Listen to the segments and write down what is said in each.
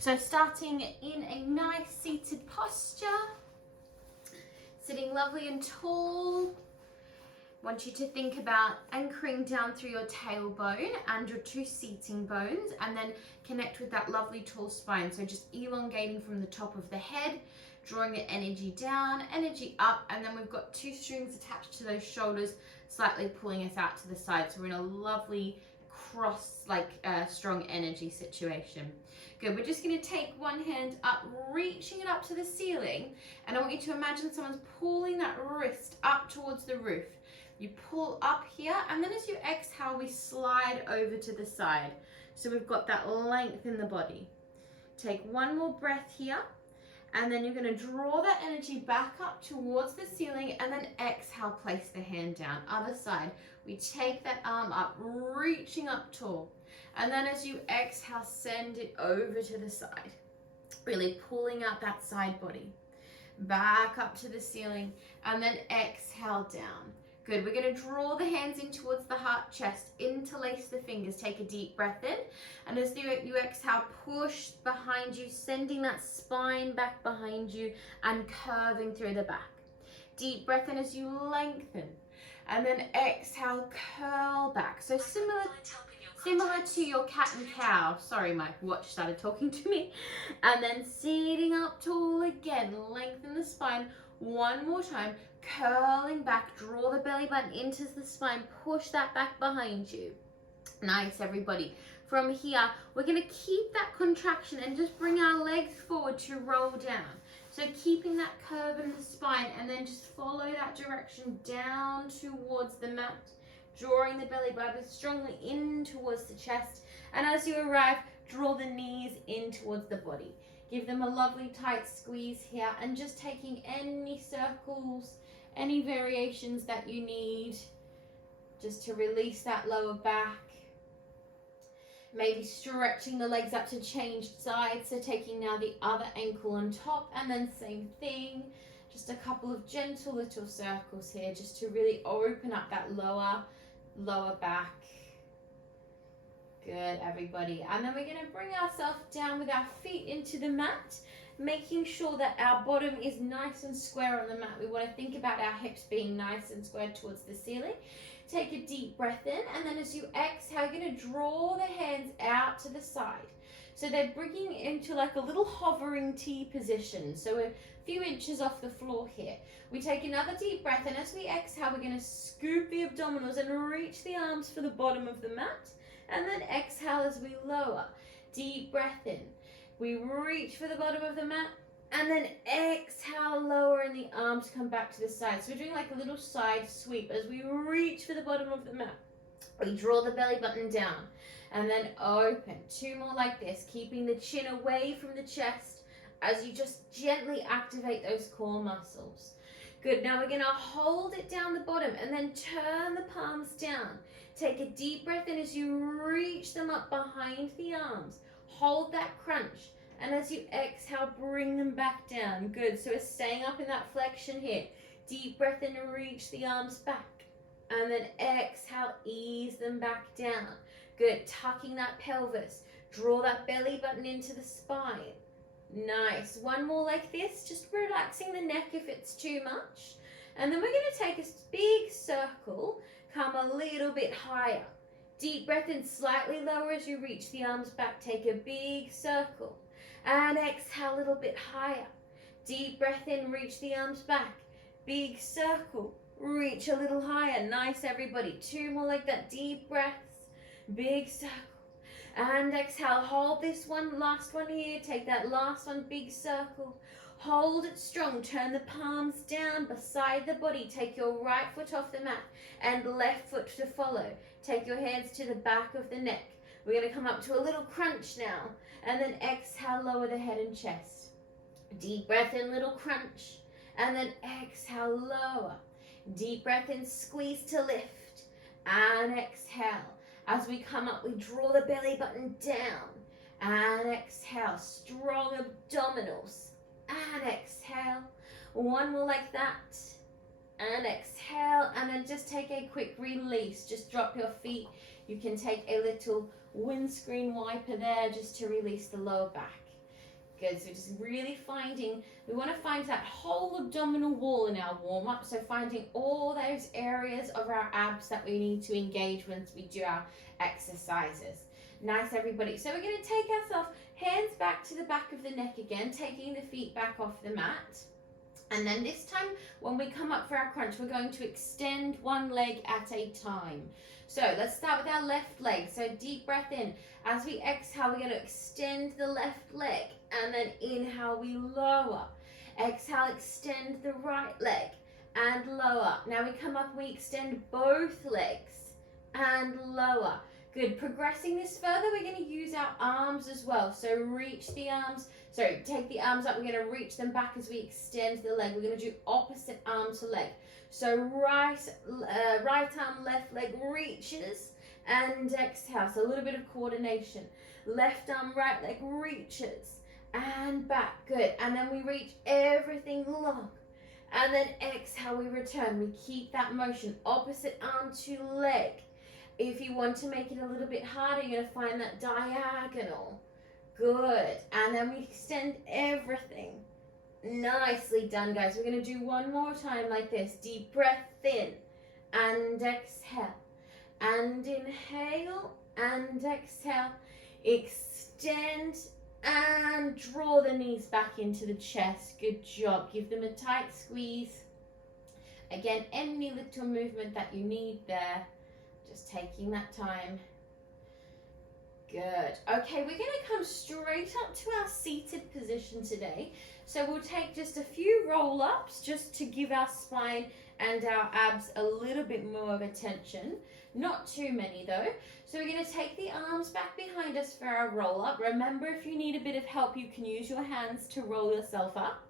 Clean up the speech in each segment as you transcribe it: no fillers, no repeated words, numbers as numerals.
So starting in a nice seated posture, sitting lovely and tall. Want you to think about anchoring down through your tailbone and your two seating bones, and then connect with that lovely tall spine. So just elongating from the top of the head, drawing the energy down, energy up, and then we've got two strings attached to those shoulders, slightly pulling us out to the side. So we're in a lovely cross, strong energy situation. Good, we're just gonna take one hand up, reaching it up to the ceiling, and I want you to imagine someone's pulling that wrist up towards the roof. You pull up here, and then as you exhale, we slide over to the side. So we've got that length in the body. Take one more breath here, and then you're gonna draw that energy back up towards the ceiling, and then exhale, place the hand down. Other side, we take that arm up, reaching up tall. And then as you exhale, send it over to the side. Really pulling out that side body. Back up to the ceiling, and then exhale down. Good, we're gonna draw the hands in towards the heart chest, interlace the fingers, take a deep breath in, and as you exhale, push behind you, sending that spine back behind you and curving through the back. Deep breath in as you lengthen, and then exhale, curl back. So similar to your cat and cow. Sorry, my watch started talking to me. And then sitting up tall again, lengthen the spine. One more time, curling back, draw the belly button into the spine, push that back behind you. Nice, everybody. From here, we're gonna keep that contraction and just bring our legs forward to roll down. So keeping that curve in the spine, and then just follow that direction down towards the mat, drawing the belly button strongly in towards the chest. And as you arrive, draw the knees in towards the body. Give them a lovely tight squeeze here, and just taking any circles, any variations that you need, just to release that lower back. Maybe stretching the legs up to change sides, so taking now the other ankle on top, and then same thing. Just a couple of gentle little circles here, just to really open up that lower back. Good, everybody. And then we're going to bring ourselves down with our feet into the mat, making sure that our bottom is nice and square on the mat. We want to think about our hips being nice and square towards the ceiling. Take a deep breath in, and then as you exhale, you're going to draw the hands out to the side. So they're bringing into like a little hovering T position. So we're a few inches off the floor here. We take another deep breath, and as we exhale, we're going to scoop the abdominals and reach the arms for the bottom of the mat. And then exhale as we lower. Deep breath in. We reach for the bottom of the mat, and then exhale, lower, and the arms come back to the side. So we're doing like a little side sweep as we reach for the bottom of the mat. We draw the belly button down, and then open. Two more like this, keeping the chin away from the chest as you just gently activate those core muscles. Good, now we're gonna hold it down the bottom, and then turn the palms down. Take a deep breath in as you reach them up behind the arms. Hold that crunch, and as you exhale, bring them back down. Good, so we're staying up in that flexion here. Deep breath in and reach the arms back, and then exhale, ease them back down. Good, tucking that pelvis. Draw that belly button into the spine. Nice, one more like this, just relaxing the neck if it's too much. And then we're gonna take a big circle, come a little bit higher. Deep breath in, slightly lower as you reach the arms back. Take a big circle. And exhale a little bit higher. Deep breath in, reach the arms back. Big circle, reach a little higher. Nice, everybody. Two more like that. Deep breaths, big circle. And exhale, hold this one, last one here. Take that last one, big circle. Hold it strong, turn the palms down beside the body. Take your right foot off the mat and left foot to follow. Take your hands to the back of the neck. We're gonna come up to a little crunch now, and then exhale, lower the head and chest. Deep breath in, little crunch, and then exhale, lower. Deep breath in, squeeze to lift, and exhale. As we come up, we draw the belly button down, and exhale, strong abdominals. And exhale, one more like that, and exhale, and then just take a quick release. Just drop your feet. You can take a little windscreen wiper there just to release the lower back. Good, so just really finding, we want to find that whole abdominal wall in our warm-up, so finding all those areas of our abs that we need to engage once we do our exercises. Nice, everybody. So we're going to take ourselves, hands back to the back of the neck again, taking the feet back off the mat. And then this time, when we come up for our crunch, we're going to extend one leg at a time. So let's start with our left leg. So deep breath in. As we exhale, we're going to extend the left leg. And then inhale, we lower. Exhale, extend the right leg and lower. Now we come up and we extend both legs and lower. Good. Progressing this further, we're going to use our arms as well. So reach the arms. Sorry, take the arms up. We're going to reach them back as we extend the leg. We're going to do opposite arm to leg. So right arm, left leg reaches and exhale. So a little bit of coordination. Left arm, right leg reaches and back. Good. And then we reach everything long. And then exhale, we return. We keep that motion. Opposite arm to leg. If you want to make it a little bit harder, you're going to find that diagonal. Good. And then we extend everything. Nicely done, guys. We're going to do one more time like this. Deep breath in and exhale. And inhale and exhale. Extend and draw the knees back into the chest. Good job. Give them a tight squeeze. Again, any little movement that you need there. Just taking that time. Good. Okay, we're going to come straight up to our seated position today. So we'll take just a few roll-ups just to give our spine and our abs a little bit more of attention. Not too many though. So we're going to take the arms back behind us for our roll-up. Remember, if you need a bit of help, you can use your hands to roll yourself up.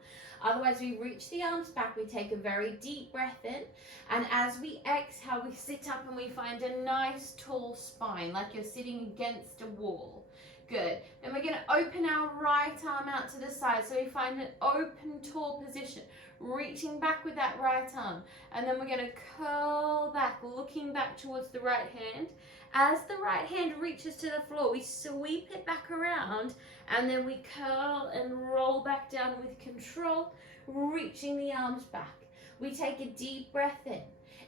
Otherwise, we reach the arms back, we take a very deep breath in, and as we exhale, we sit up and we find a nice tall spine, like you're sitting against a wall. Good. Then we're going to open our right arm out to the side, so we find an open, tall position, reaching back with that right arm, and then we're going to curl back, looking back towards the right hand. As the right hand reaches to the floor, we sweep it back around, and then we curl and roll back down with control, reaching the arms back. We take a deep breath in.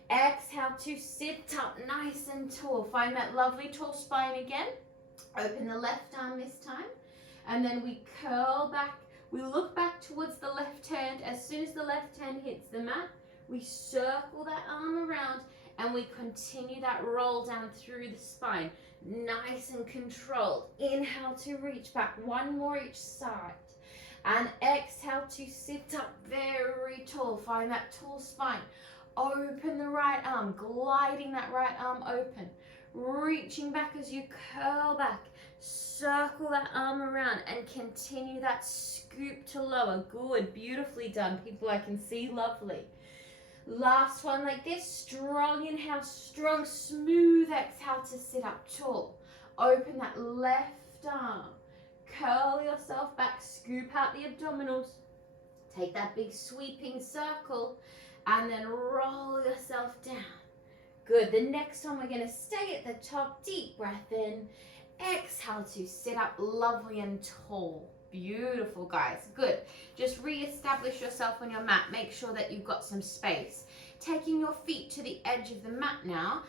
Exhale to sit up nice and tall. Find that lovely tall spine again. Open the left arm this time, and then we curl back. We look back towards the left hand. As soon as the left hand hits the mat, we circle that arm around, and we continue that roll down through the spine. Nice and controlled. Inhale to reach back. One more each side. And exhale to sit up very tall. Find that tall spine. Open the right arm. Gliding that right arm open. Reaching back as you curl back. Circle that arm around and continue that scoop to lower. Good. Beautifully done. People, I can see. Lovely. Last one like this. Strong inhale, strong, smooth exhale to sit up tall. Open that left arm. Curl yourself back, scoop out the abdominals. Take that big sweeping circle and then roll yourself down. Good. The next one we're going to stay at the top. Deep breath in. Exhale to sit up lovely and tall. Beautiful, guys. Good. Just re-establish yourself on your mat. Make sure that you've got some space. Taking your feet to the edge of the mat now,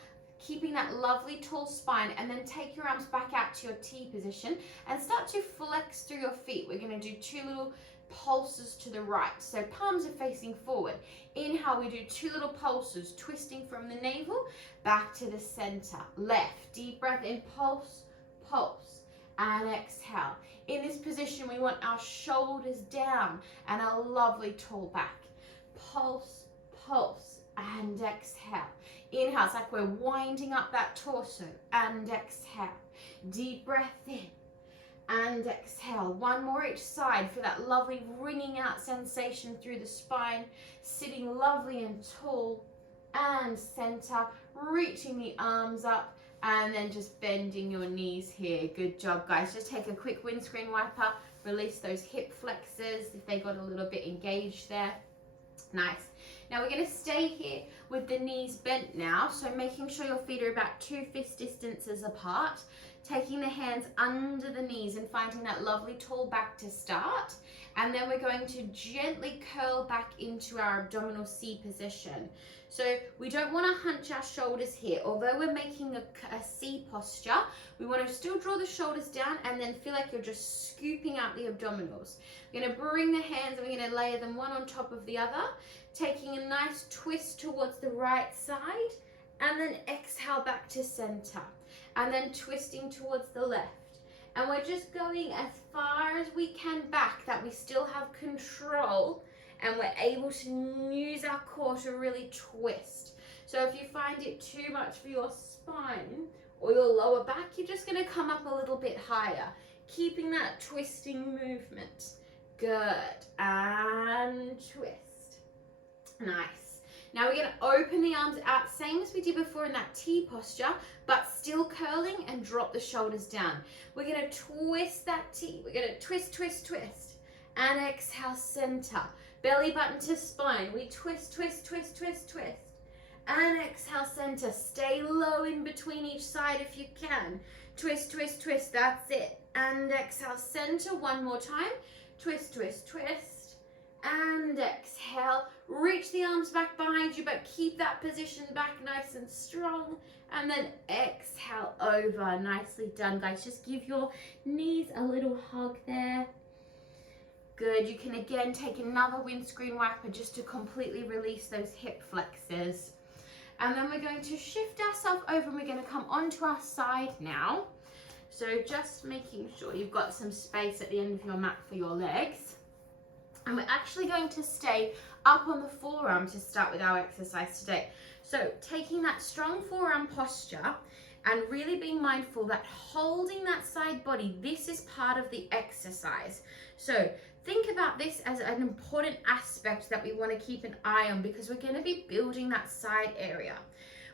keeping that lovely tall spine, and then take your arms back out to your T position and start to flex through your feet. We're going to do two little pulses to the right. So palms are facing forward. Inhale, we do two little pulses, twisting from the navel back to the center. Left. Deep breath in. Pulse, pulse, and exhale. In this position, we want our shoulders down and a lovely tall back. Pulse, pulse, and exhale. Inhale, it's like we're winding up that torso, and exhale. Deep breath in and exhale. One more each side for that lovely wringing out sensation through the spine. Sitting lovely and tall and center, reaching the arms up. And then just bending your knees here. Good job, guys. Just take a quick windscreen wiper. Release those hip flexors if they got a little bit engaged there. Nice. Now we're going to stay here with the knees bent now. So making sure your feet are about 2 fist distances apart. taking the hands under the knees and finding that lovely tall back to start. And then we're going to gently curl back into our abdominal C position. So we don't want to hunch our shoulders here. Although we're making a C posture, we want to still draw the shoulders down and then feel like you're just scooping out the abdominals. We're going to bring the hands and we're going to layer them one on top of the other, taking a nice twist towards the right side, and then exhale back to center, and then twisting towards the left. And we're just going as far as we can back, that we still have control and we're able to use our core to really twist. So if you find it too much for your spine or your lower back, you're just going to come up a little bit higher, keeping that twisting movement. Good. And twist. Nice. Now we're going to open the arms out, same as we did before in that T posture, but still curling, and drop the shoulders down. We're going to twist that T. We're going to twist, twist, twist. And exhale, center. Belly button to spine. We twist, twist, twist, twist, twist. And exhale, center. Stay low in between each side if you can. Twist, twist, twist. That's it. And exhale, center. One more time. Twist, twist, twist. And exhale. Reach the arms back behind you, but keep that position back nice and strong. And then exhale over. Nicely done, guys. Just give your knees a little hug there. Good. You can again take another windscreen wiper just to completely release those hip flexors. And then we're going to shift ourselves over and we're going to come onto our side now. So just making sure you've got some space at the end of your mat for your legs. And we're actually going to stay up on the forearm to start with our exercise today. So taking that strong forearm posture and really being mindful that holding that side body, this is part of the exercise. So think about this as an important aspect that we want to keep an eye on, because we're going to be building that side area.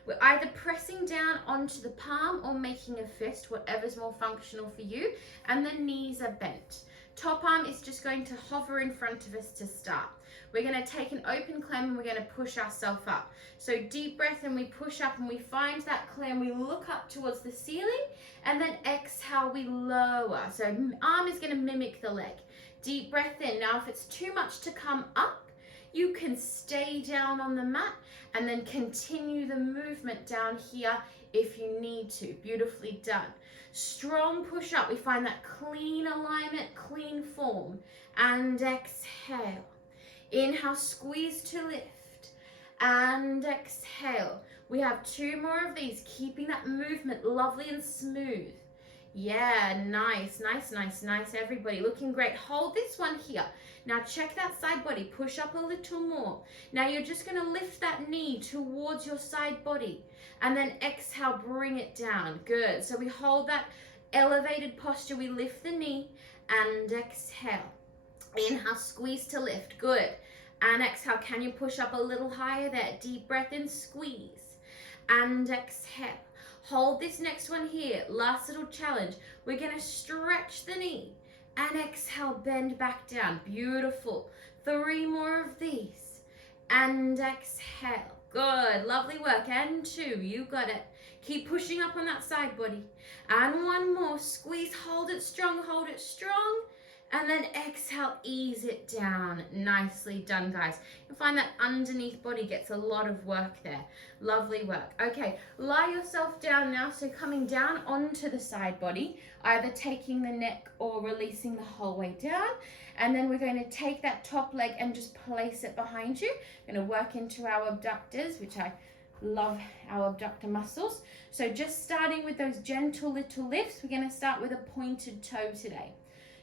We're either pressing down onto the palm or making a fist, whatever's more functional for you, and the knees are bent. Top arm is just going to hover in front of us to start. We're going to take an open clam and we're going to push ourselves up. So deep breath and we push up and we find that clam. We look up towards the ceiling, and then exhale, we lower. So arm is going to mimic the leg. Deep breath in. Now if it's too much to come up, you can stay down on the mat and then continue the movement down here if you need to. Beautifully done. Strong push up. We find that clean alignment, clean form. And exhale. Inhale, squeeze to lift. And exhale. We have two more of these, keeping that movement lovely and smooth. Yeah, nice, nice, nice, nice, everybody. Looking great. Hold this one here. Now check that side body. Push up a little more. Now you're just going to lift that knee towards your side body. And then exhale, bring it down. Good. So we hold that elevated posture. We lift the knee and exhale. Inhale, squeeze to lift. Good. And exhale. Can you push up a little higher there? Deep breath in, squeeze. And exhale. Hold this next one here. Last little challenge. We're going to stretch the knee. And exhale, bend back down. Beautiful. 3 more of these. And exhale. Good. Lovely work. And 2. You got it. Keep pushing up on that side body. And 1 more. Squeeze. Hold it strong. Hold it strong. And then exhale, ease it down. Nicely done, guys. You'll find that underneath body gets a lot of work there. Lovely work. Okay, lie yourself down now. So coming down onto the side body, either taking the neck or releasing the whole way down. And then we're going to take that top leg and just place it behind you. We're going to work into our abductors, which I love, our abductor muscles. So just starting with those gentle little lifts, we're going to start with a pointed toe today.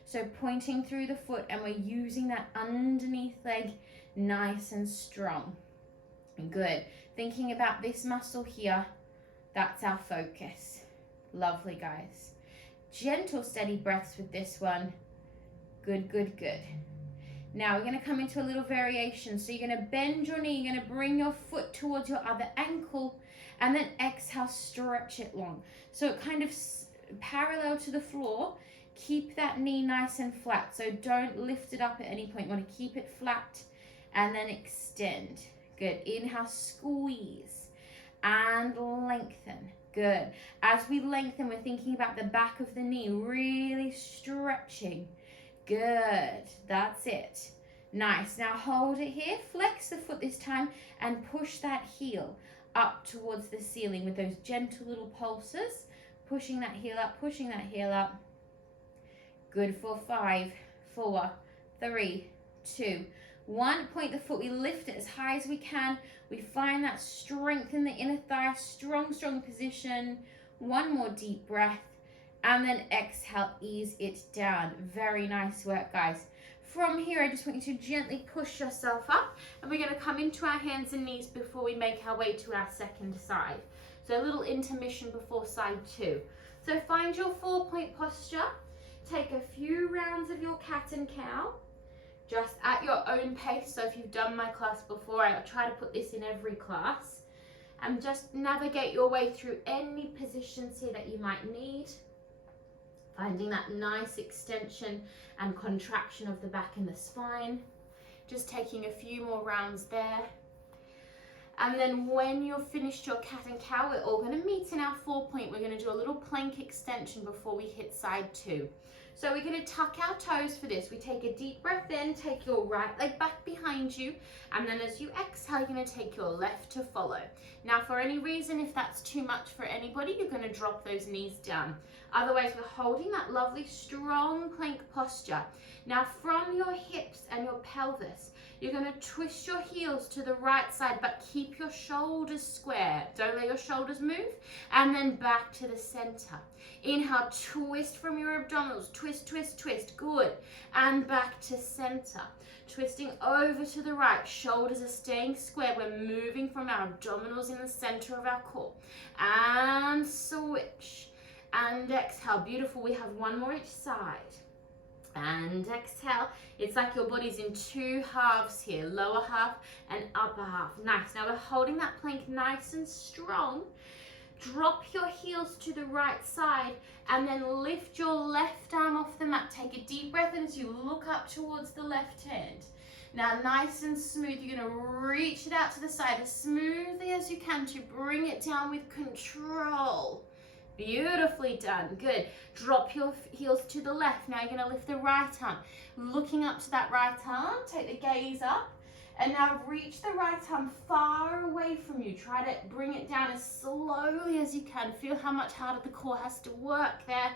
So pointing through the foot, and we're using that underneath leg nice and strong. Good. Thinking about this muscle here, that's our focus. Lovely, guys. Gentle, steady breaths with this one. Good, good, good. Now we're going to come into a little variation. So you're going to bend your knee, you're going to bring your foot towards your other ankle, and then exhale, stretch it long. So it kind of parallel to the floor. Keep that knee nice and flat, so don't lift it up at any point. You want to keep it flat and then extend. Good. Inhale, squeeze and lengthen. Good. As we lengthen, we're thinking about the back of the knee, really stretching. Good. That's it. Nice. Now hold it here. Flex the foot this time and push that heel up towards the ceiling with those gentle little pulses. Pushing that heel up, pushing that heel up. Good for 5, 4, 3, 2, 1. Point the foot. We lift it as high as we can. We find that strength in the inner thigh. Strong, strong position. One more deep breath. And then exhale, ease it down. Very nice work, guys. From here, I just want you to gently push yourself up. And we're going to come into our hands and knees before we make our way to our second side. So a little intermission before side 2. So find your 4-point posture. Take a few rounds of your cat and cow, just at your own pace. So if you've done my class before, I try to put this in every class. And just navigate your way through any positions here that you might need. Finding that nice extension and contraction of the back and the spine. Just taking a few more rounds there. And then when you're finished your cat and cow, we're all going to meet in our 4-point. We're going to do a little plank extension before we hit side 2. So we're going to tuck our toes for this. We take a deep breath in, take your right leg back behind you, and then as you exhale, you're going to take your left to follow. Now, for any reason, if that's too much for anybody, you're going to drop those knees down. Otherwise, we're holding that lovely strong plank posture. Now, from your hips and your pelvis, you're going to twist your heels to the right side, but keep your shoulders square. Don't let your shoulders move. And then back to the center. Inhale, twist from your abdominals. Twist, twist, twist. Good. And back to center. Twisting over to the right. Shoulders are staying square. We're moving from our abdominals in the center of our core. And switch. And exhale. Beautiful. We have one more each side. And exhale. It's like your body's in 2 halves here. Lower half and upper half. Nice. Now we're holding that plank nice and strong. Drop your heels to the right side and then lift your left arm off the mat. Take a deep breath in as you look up towards the left hand. Now nice and smooth, you're going to reach it out to the side as smoothly as you can to bring it down with control. Beautifully done. Good. Drop your heels to the left. Now you're going to lift the right arm. Looking up to that right arm, take the gaze up. And now reach the right arm far away from you. Try to bring it down as slowly as you can. Feel how much harder the core has to work there.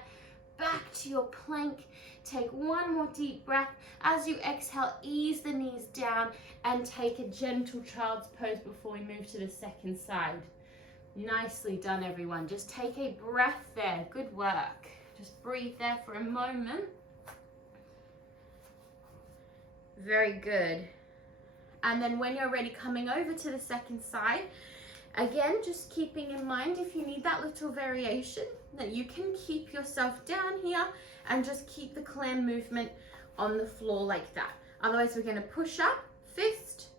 Back to your plank. Take one more deep breath. As you exhale, ease the knees down and take a gentle child's pose before we move to the second side. Nicely done, everyone. Just take a breath there. Good work. Just breathe there for a moment. Very good. And then when you're ready, coming over to the second side, again, just keeping in mind if you need that little variation, that you can keep yourself down here and just keep the clam movement on the floor like that. Otherwise, we're going to push up, fist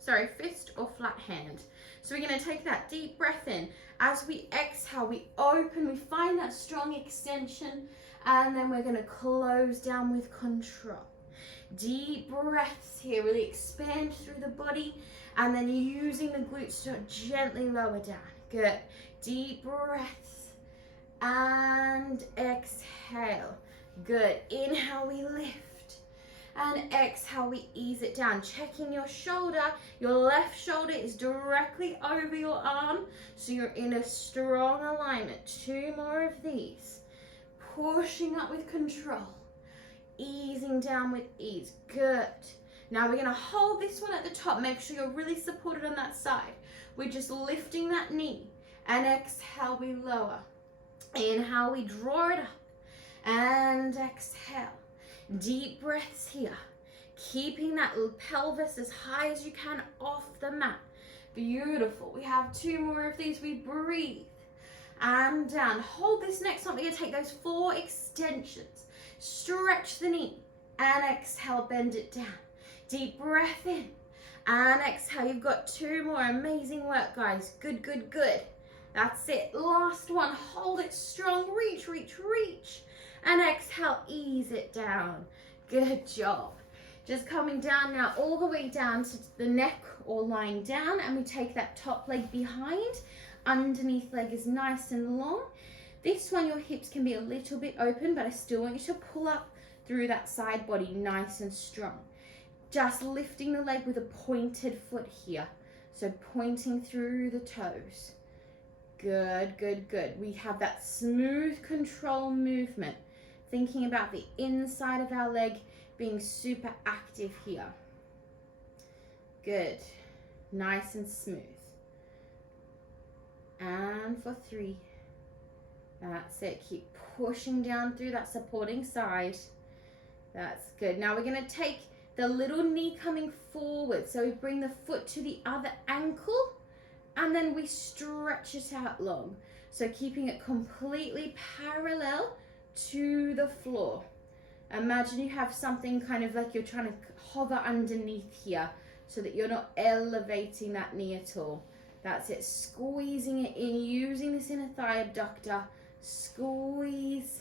or flat hand. So we're going to take that deep breath in. As we exhale, we open, we find that strong extension, and then we're going to close down with control. Deep breaths here, really expand through the body, and then using the glutes to gently lower down. Good. Deep breaths and exhale. Good. Inhale, we lift, and exhale, we ease it down. Checking your shoulder. Your left shoulder is directly over your arm, so you're in a strong alignment. 2 more of these. Pushing up with control. Easing down with ease. Good. Now we're going to hold this one at the top. Make sure you're really supported on that side. We're just lifting that knee. And exhale, we lower. Inhale, we draw it up. And exhale. Deep breaths here. Keeping that pelvis as high as you can off the mat. Beautiful. We have 2 more of these. We breathe. And down. Hold this next one. We're going to take those 4 extensions. Stretch the knee and exhale, bend it down. Deep breath in and exhale. You've got 2 more. Amazing work, guys. Good, good, good. That's it. Last one. Hold it strong. Reach, reach, reach. And exhale, ease it down. Good job. Just coming down now all the way down to the neck or lying down, and we take that top leg behind, underneath leg is nice and long. This one, your hips can be a little bit open, but I still want you to pull up through that side body nice and strong. Just lifting the leg with a pointed foot here. So pointing through the toes. Good, good, good. We have that smooth control movement. Thinking about the inside of our leg being super active here. Good. Nice and smooth. And for 3. That's it. Keep pushing down through that supporting side. That's good. Now we're going to take the little knee coming forward. So we bring the foot to the other ankle and then we stretch it out long. So keeping it completely parallel to the floor. Imagine you have something kind of like you're trying to hover underneath here so that you're not elevating that knee at all. That's it. Squeezing it in, using this inner thigh abductor. Squeeze.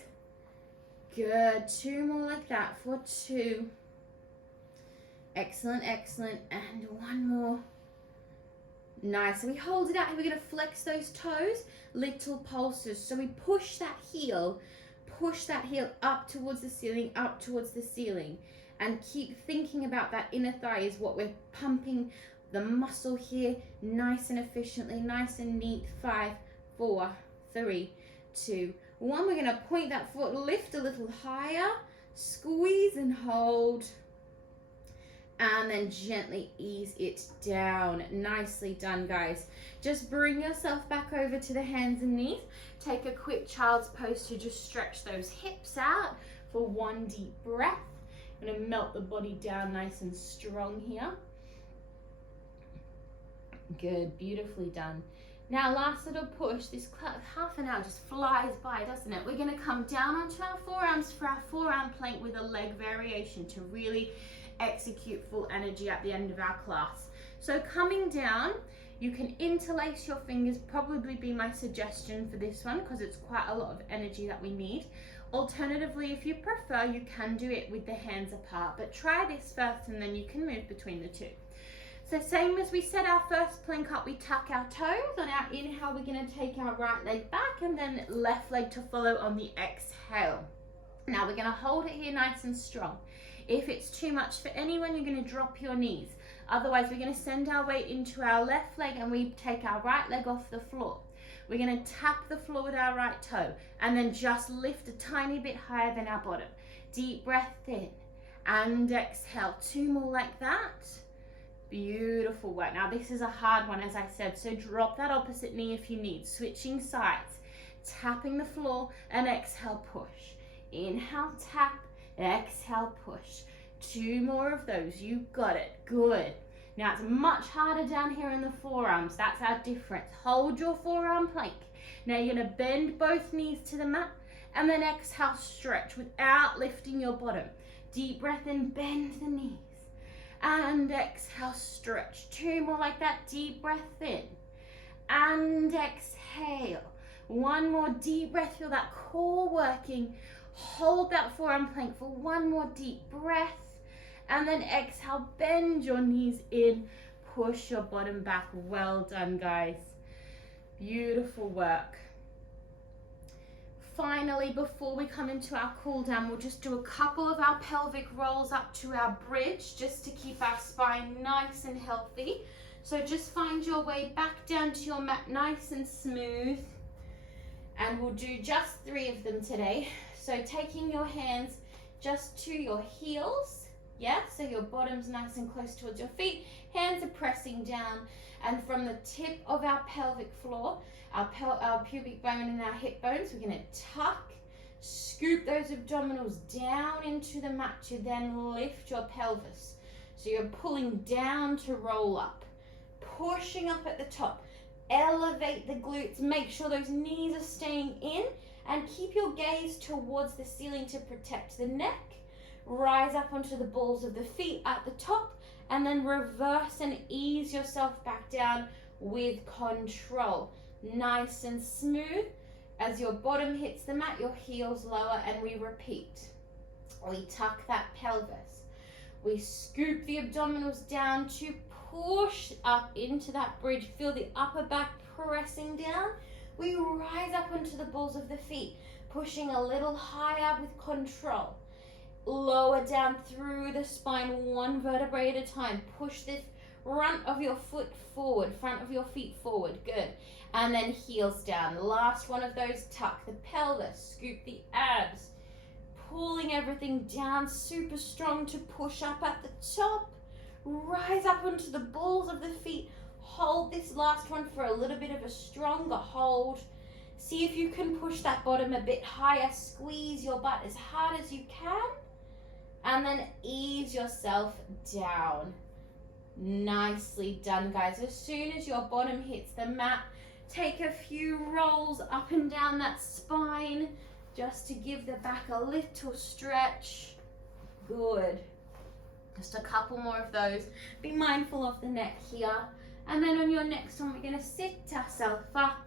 Good. 2 more like that for 2. Excellent, excellent. And 1 more. Nice. So we hold it out here. We're going to flex those toes. Little pulses. So we push that heel up towards the ceiling, up towards the ceiling. And keep thinking about that inner thigh is what we're pumping the muscle here nice and efficiently, nice and neat. 5, 4, 3, 2, 1. We're going to point that foot, lift a little higher, squeeze and hold. And then gently ease it down. Nicely done, guys. Just bring yourself back over to the hands and knees. Take a quick child's pose to just stretch those hips out for 1 deep breath. I'm going to melt the body down nice and strong here. Good, beautifully done. Now, last little push. This half an hour just flies by, doesn't it? We're going to come down onto our forearms for our forearm plank with a leg variation to really execute full energy at the end of our class. So coming down, you can interlace your fingers, probably be my suggestion for this one because it's quite a lot of energy that we need. Alternatively, if you prefer, you can do it with the hands apart, but try this first and then you can move between the two. So same as we set our first plank up, we tuck our toes. On our inhale, we're going to take our right leg back and then left leg to follow on the exhale. Now we're going to hold it here nice and strong. If it's too much for anyone, you're going to drop your knees. Otherwise, we're going to send our weight into our left leg and we take our right leg off the floor. We're going to tap the floor with our right toe and then just lift a tiny bit higher than our bottom. Deep breath in and exhale. 2 more like that. Beautiful work. Now this is a hard one, as I said, so drop that opposite knee if you need. Switching sides, tapping the floor and exhale, push. Inhale, tap, exhale, push. 2 more of those. You got it. Good. Now it's much harder down here in the forearms. That's our difference. Hold your forearm plank. Now you're going to bend both knees to the mat and then exhale, stretch without lifting your bottom. Deep breath in, bend the knees. And exhale, stretch. 2 more like that. Deep breath in. And exhale. 1 more deep breath. Feel that core working. Hold that forearm plank for 1 more deep breath. And then exhale, bend your knees in. Push your bottom back. Well done, guys. Beautiful work. Finally, before we come into our cool down, we'll just do a couple of our pelvic rolls up to our bridge just to keep our spine nice and healthy. So just find your way back down to your mat nice and smooth. And we'll do just 3 of them today. So taking your hands just to your heels. Yeah, so your bottom's nice and close towards your feet. Hands are pressing down. And from the tip of our pelvic floor, our pubic bone and our hip bones, we're going to tuck, scoop those abdominals down into the mat to then lift your pelvis. So you're pulling down to roll up, pushing up at the top. Elevate the glutes, make sure those knees are staying in and keep your gaze towards the ceiling to protect the neck. Rise up onto the balls of the feet at the top and then reverse and ease yourself back down with control. Nice and smooth. As your bottom hits the mat, your heels lower and we repeat. We tuck that pelvis. We scoop the abdominals down to push up into that bridge. Feel the upper back pressing down, we rise up onto the balls of the feet, pushing a little higher with control. Lower down through the spine, one vertebrae at a time. Push the front of your foot forward, front of your feet forward. Good. And then heels down. Last one of those, tuck the pelvis, scoop the abs, pulling everything down, super strong to push up at the top. Rise up onto the balls of the feet. Hold this last one for a little bit of a stronger hold. See if you can push that bottom a bit higher. Squeeze your butt as hard as you can. And then ease yourself down. Nicely done, guys. As soon as your bottom hits the mat, take a few rolls up and down that spine just to give the back a little stretch. Good. Just a couple more of those. Be mindful of the neck here. And then on your next one, we're going to sit ourselves up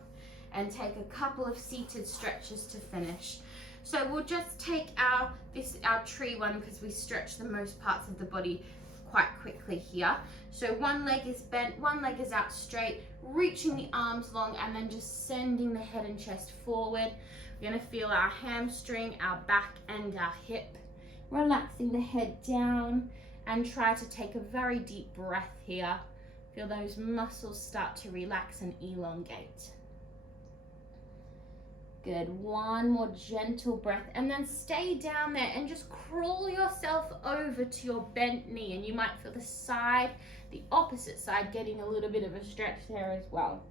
and take a couple of seated stretches to finish. So we'll just take our tree one because we stretch the most parts of the body quite quickly here. So one leg is bent, one leg is out straight, reaching the arms long and then just sending the head and chest forward. We're going to feel our hamstring, our back and our hip. Relaxing the head down and try to take a very deep breath here. Feel those muscles start to relax and elongate. Good, one more gentle breath and then stay down there and just crawl yourself over to your bent knee, and you might feel the side, the opposite side, getting a little bit of a stretch there as well.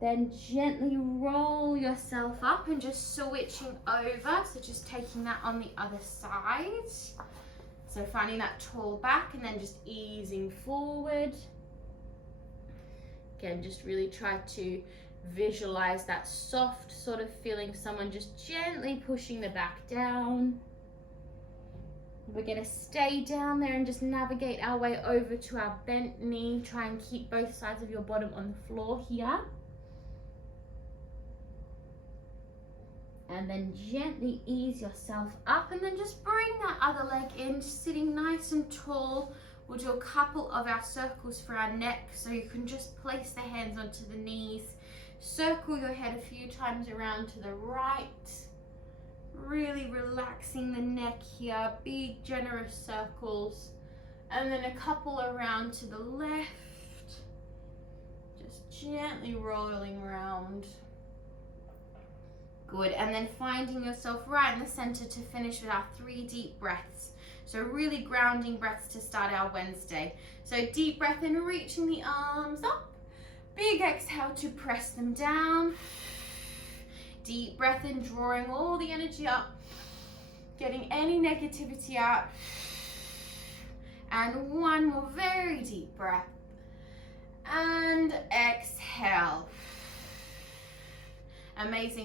Then gently roll yourself up and just switching over, so just taking that on the other side. So finding that tall back and then just easing forward. Again, just really try to visualize that soft sort of feeling, someone just gently pushing the back down. We're going to stay down there and just navigate our way over to our bent knee. Try and keep both sides of your bottom on the floor here. And then gently ease yourself up and then just bring that other leg in, sitting nice and tall. We'll do a couple of our circles for our neck, so you can just place the hands onto the knees. Circle your head a few times around to the right. Really relaxing the neck here, big generous circles. And then a couple around to the left. Just gently rolling around. Good, and then finding yourself right in the center to finish with our 3 deep breaths. So really grounding breaths to start our Wednesday. So deep breath in, reaching the arms up. Big exhale to press them down. Deep breath in, drawing all the energy up. Getting any negativity out. And one more very deep breath. And exhale. Amazing.